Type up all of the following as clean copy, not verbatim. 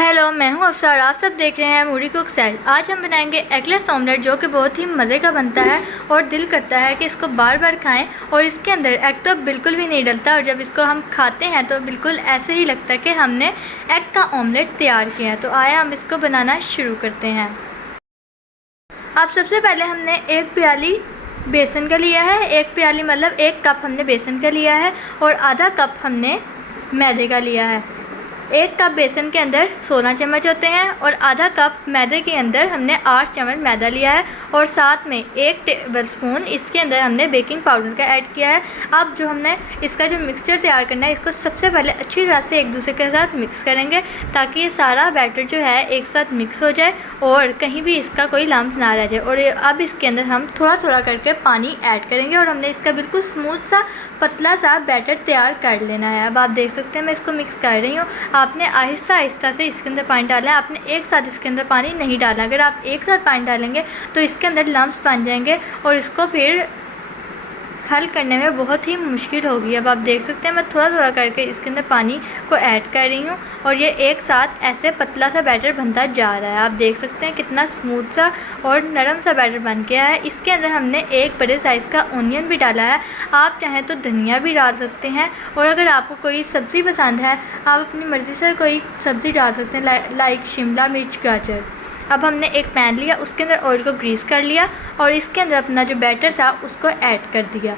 Hello, मैं हूं अफसा और आप सब देख रहे हैं मूडी कुक स्टाइल। आज हम बनाएंगे एगलेस ऑमलेट जो कि बहुत ही मज़े का बनता है और दिल करता है कि इसको बार बार खाएं। और इसके अंदर एग तो बिल्कुल भी नहीं डलता और जब इसको हम खाते हैं तो बिल्कुल ऐसे ही लगता है कि हमने एग का ऑमलेट तैयार किया है। तो आए हम इसको बनाना शुरू करते हैं। अब सबसे पहले हमने एक प्याली बेसन का लिया है। एक प्याली मतलब 1 कप हमने बेसन का लिया है और आधा कप हमने मैदे का लिया है। 1 कप बेसन के अंदर 16 चम्मच होते हैं और आधा कप मैदे के अंदर हमने 8 चम्मच मैदा लिया है और साथ में 1 टेबलस्पून इसके अंदर हमने बेकिंग पाउडर का ऐड किया है। अब जो हमने इसका जो मिक्सचर तैयार करना है, इसको सबसे पहले अच्छी तरह से एक दूसरे के साथ मिक्स करेंगे ताकि ये सारा बैटर जो है एक साथ मिक्स हो जाए और कहीं भी इसका कोई लम्प ना रह जाए। और अब इसके अंदर हम थोड़ा थोड़ा करके पानी ऐड करेंगे और हमने इसका बिल्कुल स्मूथ सा पतला सा बैटर तैयार कर लेना है। अब आप देख सकते हैं मैं इसको मिक्स कर रही हूँ। आपने आहिस्ता आहिस्ता से इसके अंदर पानी डालना है। आपने एक साथ इसके अंदर पानी नहीं डालना। अगर आप एक साथ पानी डालेंगे तो इसके अंदर लम्प्स बन जाएंगे और इसको फिर हल करने में बहुत ही मुश्किल होगी। अब आप देख सकते हैं मैं थोड़ा थोड़ा करके इसके अंदर पानी को ऐड कर रही हूँ और ये एक साथ ऐसे पतला सा बैटर बनता जा रहा है। आप देख सकते हैं कितना स्मूथ सा और नरम सा बैटर बन गया है। इसके अंदर हमने एक बड़े साइज़ का ऑनियन भी डाला है। आप चाहें तो धनिया भी डाल सकते हैं और अगर आपको कोई सब्ज़ी पसंद है आप अपनी मर्ज़ी से कोई सब्ज़ी डाल सकते हैं, लाइक शिमला मिर्च, गाजर। अब हमने एक पैन लिया, उसके अंदर ऑयल को ग्रीस कर लिया और इसके अंदर अपना जो बैटर था उसको ऐड कर दिया।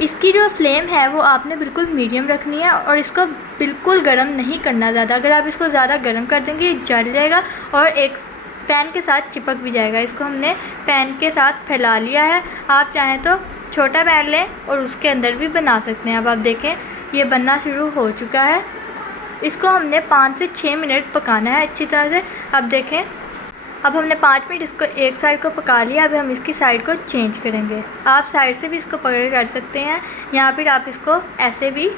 इसकी जो फ्लेम है वो आपने बिल्कुल मीडियम रखनी है और इसको बिल्कुल गर्म नहीं करना ज़्यादा। अगर आप इसको ज़्यादा गर्म कर देंगे ये जल जाएगा और एक पैन के साथ चिपक भी जाएगा। इसको हमने पैन के साथ फैला लिया है। आप चाहें तो छोटा पैन लें और उसके अंदर भी बना सकते हैं। अब आप देखें ये बनना शुरू हो चुका है। इसको हमने 5 से 6 मिनट पकाना है अच्छी तरह से। अब देखें अब हमने 5 मिनट इसको एक साइड को पका लिया। अब हम इसकी साइड को चेंज करेंगे। आप साइड से भी इसको पकड़ कर सकते हैं या फिर आप इसको ऐसे भी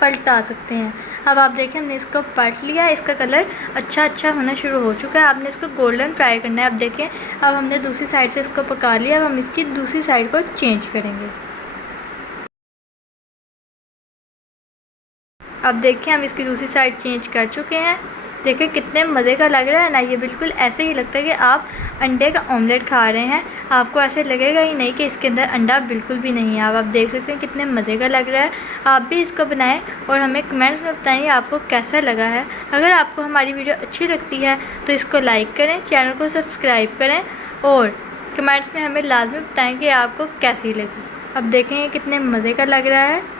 पलटा सकते हैं। अब आप देखें हमने इसको पलट लिया। इसका कलर अच्छा होना शुरू हो चुका है। आपने इसको गोल्डन फ्राई करना है। अब देखें अब हमने दूसरी साइड से इसको पका लिया। अब हम इसकी दूसरी साइड को चेंज करेंगे। अब देखिए हम इसकी दूसरी साइड चेंज कर चुके हैं। देखिए कितने मज़े का लग रहा है ना। ये बिल्कुल ऐसे ही लगता है कि आप अंडे का ऑमलेट खा रहे हैं। आपको ऐसे लगेगा ही नहीं कि इसके अंदर अंडा बिल्कुल भी नहीं है। आप देख सकते हैं कितने मज़े का लग रहा है। आप भी इसको बनाएं और हमें कमेंट्स में बताइए आपको कैसा लगा है। अगर आपको हमारी वीडियो अच्छी लगती है तो इसको लाइक करें, चैनल को सब्सक्राइब करें और कमेंट्स में हमें लाजमी बताएँ कि आपको कैसी लगी। अब देखें कितने मज़े का लग रहा है।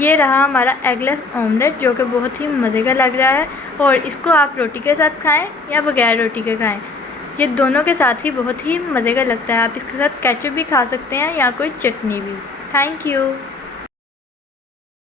ये रहा हमारा एगलेस ऑमलेट जो कि बहुत ही मज़े का लग रहा है और इसको आप रोटी के साथ खाएं या बगैर रोटी के खाएं। ये दोनों के साथ ही बहुत ही मज़े का लगता है। आप इसके साथ केचप भी खा सकते हैं या कोई चटनी भी। Thank you.